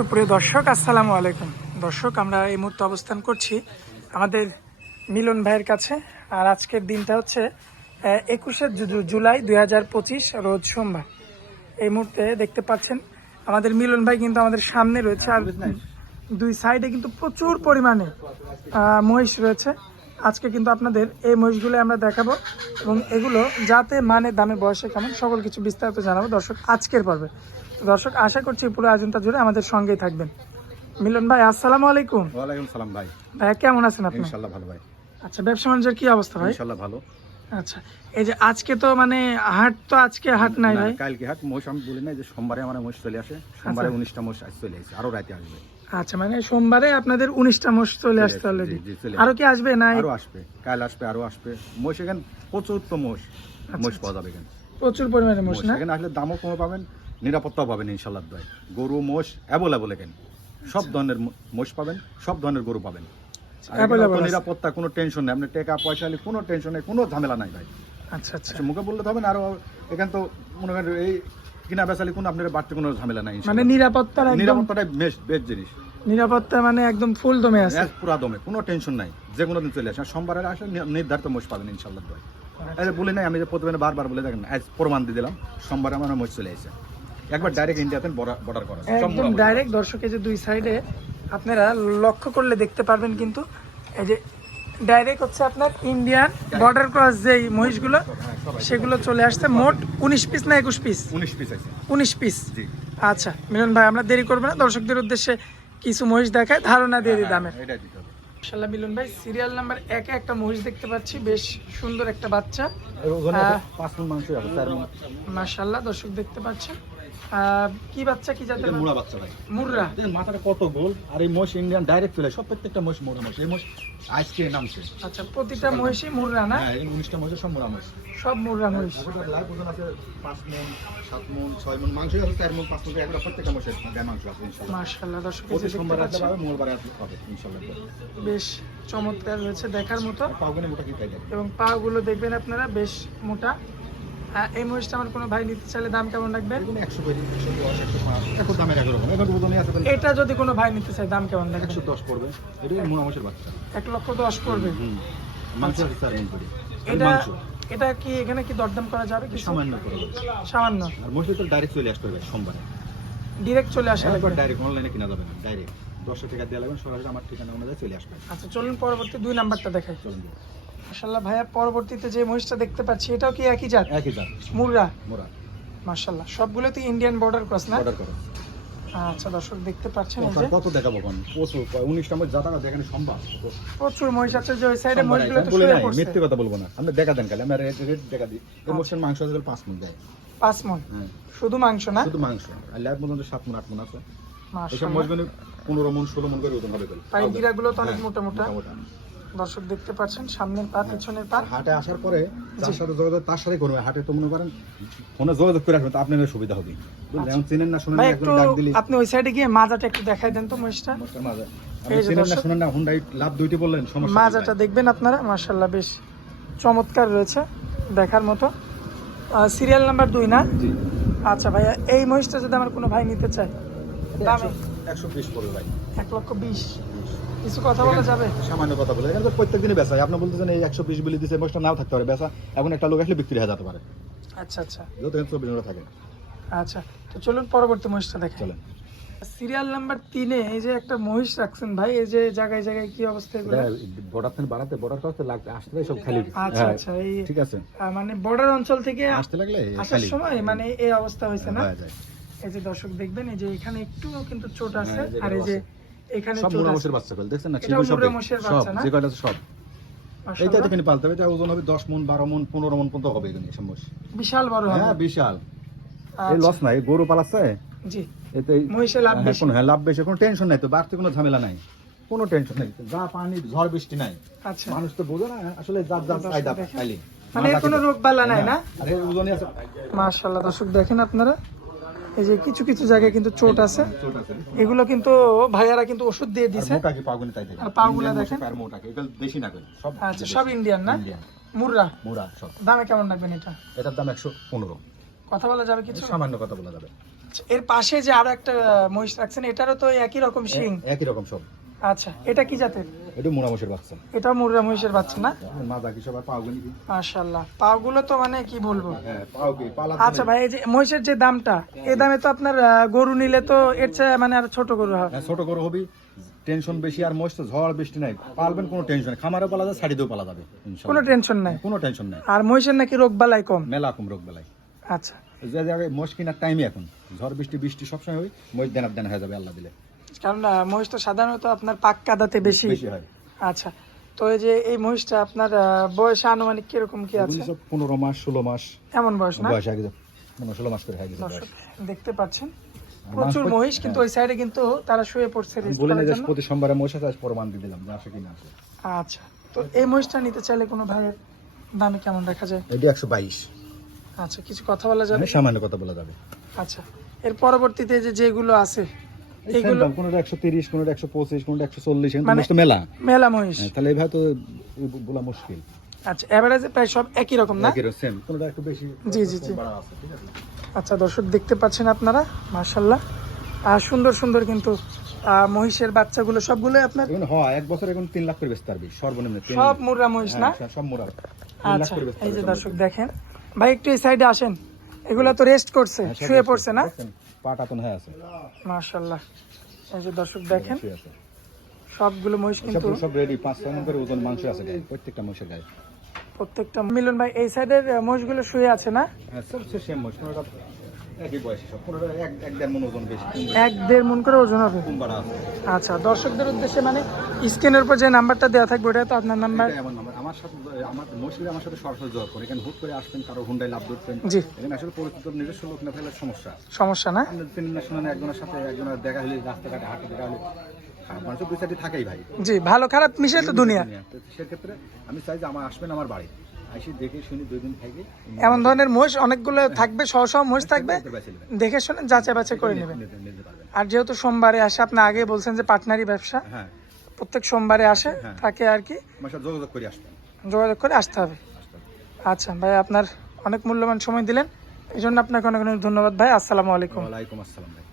সুপ্রিয় দর্শক, আসসালামু আলাইকুম। দর্শক, আমরা এই মুহূর্তে অবস্থান করছি আমাদের মিলন ভাইয়ের কাছে। আর আজকের দিনটা হচ্ছে 21শে জুলাই 2025, রোজ সোমবার। এই মুহূর্তে দেখতে পাচ্ছেন আমাদের মিলন ভাই কিন্তু আমাদের সামনে রয়েছে, আর দুই সাইডে কিন্তু প্রচুর পরিমাণে মহিষ রয়েছে। আজকে কিন্তু আপনাদের এই মহিষগুলো আমরা দেখাবো এবং এগুলো যাতে মানে দামে বয়সে কেমন সকল কিছু বিস্তারিত জানাবো দর্শক আজকের পর্বে। দর্শক, আশা করছি পুরো আয়োজনটা জুড়ে আমাদের সঙ্গেই থাকবেন। মিলন ভাই, আসসালামু আলাইকুম। ওয়ালাইকুম সালাম ভাই। ভাই কেমন আছেন আপনি? ইনশাআল্লাহ ভালো ভাই। আচ্ছা, ব্যবসা বাণিজ্যের কি অবস্থা ভাই? ইনশাআল্লাহ ভালো। আচ্ছা, এই যে আজকে তো মানে হাট, তো আজকে হাট নাই ভাই? কালকে হাট। মহিষ আমি বলি না যে সোমবারে আমার মহিষ চলে আসে। সোমবারে 19টা মহিষ আজ চলে আসে, আরো রাতে আসবে। আচ্ছা, মানে সোমবারে আপনাদের 19টা মহিষ চলে আসছে অলরেডি। আরো কি আসবে? না আরো আসবে, কাল আসবে, আরো আসবে মহিষ। এখানে প্রচুর তো মহিষ পাওয়া যাবে এখানে, প্রচুর পরিমাণে মহিষ না? এখানে আসলে দামও কম পাবেন, নিরাপত্তাও পাবেন ইনশাআল্লাহ ভাই। গরু মহিষ অ্যাভেলেবল এখানে, সব ধরনের মহিষ পাবেন, সব ধরনের গরু পাবেন। নিরাপত্তা কোনো টেনশন নেই, আপনি টাকা পয়সা হলে কোনো টেনশন নেই, কোনো ঝামেলা নাই ভাই। আচ্ছা আচ্ছা, মুখে বললে হবে না। আরো এখানে তো মনে করেন এই কিনা বেচালি কোনো আপনার বাড়তি কোনো ঝামেলা নাই। মানে নিরাপত্তাটাই বেস্ট জিনিস। নিরাপত্তা মানে একদম ফুল দমে আছে, পুরা দমে, কোনো টেনশন নাই। যে কোনো দিন চলে আসে, সোমবারে আসলে নির্ধারিত মোষ পাবেন ইনশাআল্লাহ ভাই। বলি নাই, আমি যে প্রতিদিন বারবার বলে দেখেন, আজ প্রমাণ দিয়ে দিলাম, সোমবারে আমার মোষ চলে আসে একবার ডাইরেক্ট ইন্ডিয়াতে বর্ডার করা, একদম ডাইরেক্ট। দর্শক, এই যে দুই সাইডে আপনারা লক্ষ্য করলে দেখতে পারবেন, কিন্তু এই যে ডাইরেক্ট হচ্ছে আপনার ইন্ডিয়ান বর্ডার ক্রস যেই মহিষগুলো সেগুলো চলে আসছে। মোট 19 পিস না 21 পিস? 19 পিস আছে। 19 পিস। জি। আচ্ছা মিলন ভাই, আমরা দেরি করবো না, দর্শকদের উদ্দেশ্যে কিছু মহিষ দেখায়, ধারণা দিয়ে দিই দামের। মাশাআল্লাহ মিলন ভাই, সিরিয়াল নাম্বার 1-এ একটা মহিষ দেখতে পাচ্ছি, বেশ সুন্দর একটা বাচ্চা। 5 মণ মাংস আছে, 4 মণ। মাশাআল্লাহ, দর্শক দেখতে পাচ্ছেন কি বাচ্চা, কি জাতের? মুরা বাচ্চা ভাই। মুররা। দেখেন মাথাটা কত গোল, আর এই মোষ ইন্ডিয়ান ডাইরেক্ট চলে, সব প্রত্যেকটা মোষ মুরা মোষ। এই মোষ আজকে নামছে। আচ্ছা, প্রতিটা মহিষই মুররা না? হ্যাঁ, এই 19টা মোষ সব মুরা মোষ, সব মুররা মহিষ। লাইভ ওজন আছে 5 মণ, 7 মণ, 6 মণ মাংস আছে, 4 মণ, 5 মণ, একবার প্রত্যেকটা মোষের গায়ে মাংস আছে ইনশাআল্লাহ। মাশাআল্লাহ, দর্শক প্রতি সোমবারে আসলে পাবে, মঙ্গলবারে হবে ইনশাআল্লাহ। বেশ চমৎকার রয়েছে দেখার মতো, পাগুনে মোটা কি পাই এবং পা গুলো দেখবেন আপনারা বেশ মোটা। এই মহিষটা আমার কোনো ভাই নিতে চাইলে দাম কেমন রাখবেন? 100 করে, 110, 105 এখন দামে রাখা হবে। এখন ওজনই আছে। এটা যদি কোনো ভাই নিতে চায় দাম কেমন রাখবেন? 110 পড়বে। এটা মুরা মোষের বাচ্চা, 1,10,000 পড়বে। মাংস আছে 4 মণ করে। এটা কি এখানে কি দরদাম করা যাবে? কি সামান্য করে, সামান্য। আর মোষে তো ডাইরেক্ট চলে আসতে হবে সোমবারে, ডাইরেক্ট চলে আসে? একবার ডাইরেক্ট অনলাইনে কিনা যাবে না, ডাইরেক্ট 10 টাকা দিয়ে লাগবে, সরাসরি আমার ঠিকানা অনুযায়ী চলে আসবে। আচ্ছা, চলুন পরবর্তী 2 নাম্বারটা দেখাই। চলুন। মাশাআল্লাহ ভাইয়া, পরবর্তীতে যে মহিষটা দেখতে পাচ্ছি এটাও কি একই জাত? একই জাত, মুররা। মুরা। মাশাআল্লাহ, সবগুলো তো ইন্ডিয়ান বর্ডার ক্রস না? অর্ডার করো। আচ্ছা, দর্শক দেখতে পাচ্ছেন এই যে কত দেখাবো কোন প্রচুর 19টা মধ্যে জাতা না দেখেন সম্ভব প্রচুর মহিষ আছে। যে ওই সাইডে মহিষগুলো তো বলে শুয়ে নাই, পড়ছে। মিথ্যে কথা বলবো না, আমরা দেখা দেন খালি, আমরা রেট দেখা দিই। এই মোষের মাংস আছে 5 মণ দেয়। 5 মণ? শুধু মাংস না? শুধু মাংস। আর লাইভ মধ্যে 7 মণ 8 মণ আছে। এইসব মাশাআল্লাহ, মোষগুলো 15 মণ 16 মণ করে ওজন হবে। পাইগিরা গুলো তো অনেক মোটা মোটা। দর্শক দেখতে পাচ্ছেন সামনের পা, পিছনের পা। হাটে আসার পরে যার সাথে যোগাযোগ তার সাথে করবে। হাটে তো মনে করেন ফোনে যোগাযোগ করে আসবেন, তো আপনাদের সুবিধা হবে। এখন চিনেন না শুনেন না, একজন ডাক দিলি। আপনি ওই সাইডে গিয়ে মাজাটা একটু দেখাই দেন তো মহিষটা। মাজা আপনি চিনেন না শুনেন না, হুন্ডাই লাভ দুইটি বললেন, সমস্যা মাজাটা দেখবেন আপনারা। মাশাআল্লাহ, বেশ চমৎকার রয়েছে দেখার মতো। সিরিয়াল নাম্বার 2 না? জি। আচ্ছা ভাইয়া, এই মহিষটা যদি আমার কোনো ভাই নিতে চায় দামে? 120 পড়বে ভাই। 1,20,000। কিছু কথা বলা যাবে? সামান্য কথা বলে, এখানে তো প্রত্যেকদিনই বেচা হয়। আপনি বলতেছেন এই 120 বিলি দিছে, মোষটা নাও থাকতে পারে বেচা, এখন একটা লোক আসলে বিক্রি হয়ে যেতে পারে। আচ্ছা আচ্ছা, যত 24 ঘন্টা থাকে। আচ্ছা, তো চলুন পরবর্তী মহিষটা দেখেন। চলেন। সিরিয়াল নাম্বার 3-এ এই যে একটা মহিষ রাখছেন ভাই, এই যে জায়গায় জায়গায় কি অবস্থা এগুলো? বর্ডার থেকে বাড়াতে, বর্ডার করতে লাগতে আসতে সব খালি। আচ্ছা আচ্ছা, এই ঠিক আছে, মানে বর্ডার অঞ্চল থেকে আসতে লাগলে আসার সময় মানে এই অবস্থা হয়েছে না? হয়ে যায়। এই যে দর্শক দেখবেন, এই যে এখানে একটু কিন্তু চোট আছে, আর এই যে এখানে সব চোট মুরা আছে। মোষের বাচ্চা কল দেখছেন না? এটাও সব মুরা মোষের সব বাচ্চা না? যে কয়টা আছে সব এইটা মাশাআল্লাহ, দেখেন পালতে হবে। এটা ওজন হবে 10 মণ, 12 মণ, 15 মণ পর্যন্ত হবে এখানে সব মোষ। বিশাল বড় হবে। হ্যাঁ বিশাল। এই আচ্ছা, লস নাই, গরু পালাচ্ছে জি, এতে মহিষে লাভ বেশি। কোনো লাভ বেশি, কোনো টেনশন নাই, তো বাড়তি কোনো ঝামেলা নাই, কোনো টেনশন নাই। যা পানি ঝড় বৃষ্টি নাই, আচ্ছা, মানুষ তো বোঝে না আসলে, যার যার চাহিদা খালি, মানে এর কোনো রোগ বালা নাই না? আরে ওজনই আছে। মাশাআল্লাহ, দর্শক দেখেন আপনারা, এই যে কিছু কিছু জায়গায় কিন্তু চোট আছে। চোট আছে, এগুলো কিন্তু ভাইয়ারা কিন্তু ওষুধ দিয়ে দিছে। মোটা কি পাগুনি তাই দেখেন, আর পাগুলা দেখেন, আর মোটা কি, এগুলো দেশি না কই সব। আচ্ছা, সব ইন্ডিয়ান না? ইন্ডিয়ান মুররা। মুরা সব। দামে কেমন রাখবেন এটা? এটার দাম 115। কথা বলা যাবে কিছু? সামান্য কথা বলা যাবে। এর পাশে যে আরো একটা মহিষ রাখছেন, এটারও তো একই রকম শিং। একই রকম সব। আচ্ছা, এটা কি জাতের? এটা মুরা মহিষের বাচ্চা। এটাও মুর্রা মহিষের বাচ্চা না? মাজা কি সব আর পাও গনি কি? মাশাআল্লাহ, পাগুলো তো মানে কি বলবো। হ্যাঁ, পাও কি পালা। আচ্ছা ভাই, এই যে মহিষের যে দামটা, এই দামে তো আপনার গরু নিলে তো এর চেয়ে মানে আর ছোট গরু হয়। হ্যাঁ, ছোট গরু হবি, টেনশন বেশি, আর মহিষ তো ঝড় বৃষ্টি নাই, পালবেন কোনো টেনশন, খামারে পালা যায়, ছাড়ি দিয়েও পালা যাবে ইনশাআল্লাহ। কোনো টেনশন নাই। কোনো টেনশন নাই। আর মহিষের নাকি রোগ বালাই কম। মেলা কম রোগ বেলায়। আচ্ছা, যে জায়গায় মহিষ কেনার টাইমে এখন ঝড় বৃষ্টি বৃষ্টি সবসময় হয়, মহিষ দেনা হয়ে যাবে আল্লাহ দিলে। কারণ মহিষ তো সাধারণত আপনার পাক কাদাতে বেশি বেশি হয়। আচ্ছা, তো এই যে এই মহিষটা আপনার বয়সে আনুমানিক কিরকম কি আছে? এগুলি সব 15 মাস 16 মাস এমন বয়স না? বয়স আগে 16 মাস করে হয়ে গেছে বয়স। দর্শক দেখতে পাচ্ছেন প্রচুর মহিষ, কিন্তু ওই সাইডে কিন্তু তারা শুয়ে পড়ছে আমি rest বলে করার না যে জন্য। প্রতি সোমবারে মহিষ আছে, আজ প্রমাণ দিয়ে দিলাম যে আসে কি না আসে। আচ্ছা, তো এই মহিষটা নিতে চাইলে কোনো ভাইয়ের দামে কেমন রাখা যায়? এটি 122। আচ্ছা, কিছু কথা বলা যাবে? সামান্য কথা বলা যাবে। আচ্ছা, এর পরবর্তীতে যে যেগুলো আছে এগুলো কোনটা 130, কোনটা 125, কোনটা 140, এখানে মানে তো মেলা। মেলা মহিষ। হ্যাঁ, তাহলে এইভাবে তো বলা মুশকিল। আচ্ছা, এভারেজে প্রায় সব একই রকম না? একই রকম সেম, কোনটা একটু বেশি জি, জি, জি। বাড়া আছে, ঠিক আছে। আচ্ছা দর্শক দেখতে পাচ্ছেন আপনারা, মাশাআল্লাহ সুন্দর সুন্দর কিন্তু মহিষের বাচ্চাগুলো সবগুলো আপনার এখন হয় 1 বছর এখন 3 লাখ করে বেচতে পারবি সর্বনিম্ন। সব মুর্রা মহিষ না? হ্যাঁ, সব মুরা 3 লাখ আচ্ছা, করে বেচতে এই যে পারবি। দর্শক দেখেন, ভাই একটু এই সাইডে আসেন, এগুলো তো রেস্ট করছে, হ্যাঁ, সব শুয়ে বেচতে পড়ছে না? দেখছেন, পাটা তো হয়ে আছে, মাশাআল্লাহ, এই যে দর্শক দেখেন শুয়ে আছে। সবগুলো মহিষ কিন্তু সব রেডি, 5-6 মণ করে ওজন মাংস আছে গায়ে, প্রত্যেকটা মহিষের গায়ে। প্রত্যেকটা। মিলন ভাই, এই সাইডের মহিষগুলো শুয়ে আছে না? হ্যাঁ, সব সেম মহিষ, কোনটা একই বয়সী, সব কোনটা 1-1.5 মণ ওজন বেশি, 1-1.5 মণ করে ওজন হবে। কম বাড়া আছে। আচ্ছা, দর্শকদের উদ্দেশ্যে মানে স্ক্রিনের উপর যে নাম্বারটা দেওয়া থাকবে ওটা তো আপনার নাম্বার? এটাই আমার নাম্বার। আমার সাথে আমার মহিষগুলো আমার সাথে সরাসরি যোগাযোগ করে, এখানে হুট করে আসবেন, কারো হুন্ডাই লাভ ধরছেন, জি, এখানে আসলে পরিচিত নিজস্ব লোক না থাকলে সমস্যা। সমস্যা না? আপনার চিনেন না শুনেন, একজনের সাথে একজনের দেখা হলে, রাস্তাঘাটে হাঁটে দেখা হলে, মানুষের দুই সাইডে থাকেই ভাই। জি, ভালো খারাপ মিশে তো দুনিয়া। তো সেক্ষেত্রে আমি চাই যে আমার আসবেন আমার বাড়ি, আসি দেখে শুনি 2 দিন থাকি, এমন ধরনের মহিষ অনেকগুলো থাকবে, সহ সহ মহিষ থাকবে, বেছে নেবেন, দেখে শুনে যাচাই বাছাই করে নেবেন। নিতে পারবেন। আর যেহেতু সোমবারে আসে, আপনি আগে বলছেন যে পার্টনারি ব্যবসা, হ্যাঁ, প্রত্যেক সোমবারে আসে, হ্যাঁ। তাকে আর কি আমার সাথে যোগাযোগ করে আসবেন। যোগাযোগ করে আসতে হবে। আচ্ছা ভাই, আপনার অনেক মূল্যবান সময় দিলেন, এই জন্য আপনাকে অনেক অনেক ধন্যবাদ ভাই। আসসালামু আলাইকুম। ওয়ালাইকুম আসসালাম ভাই।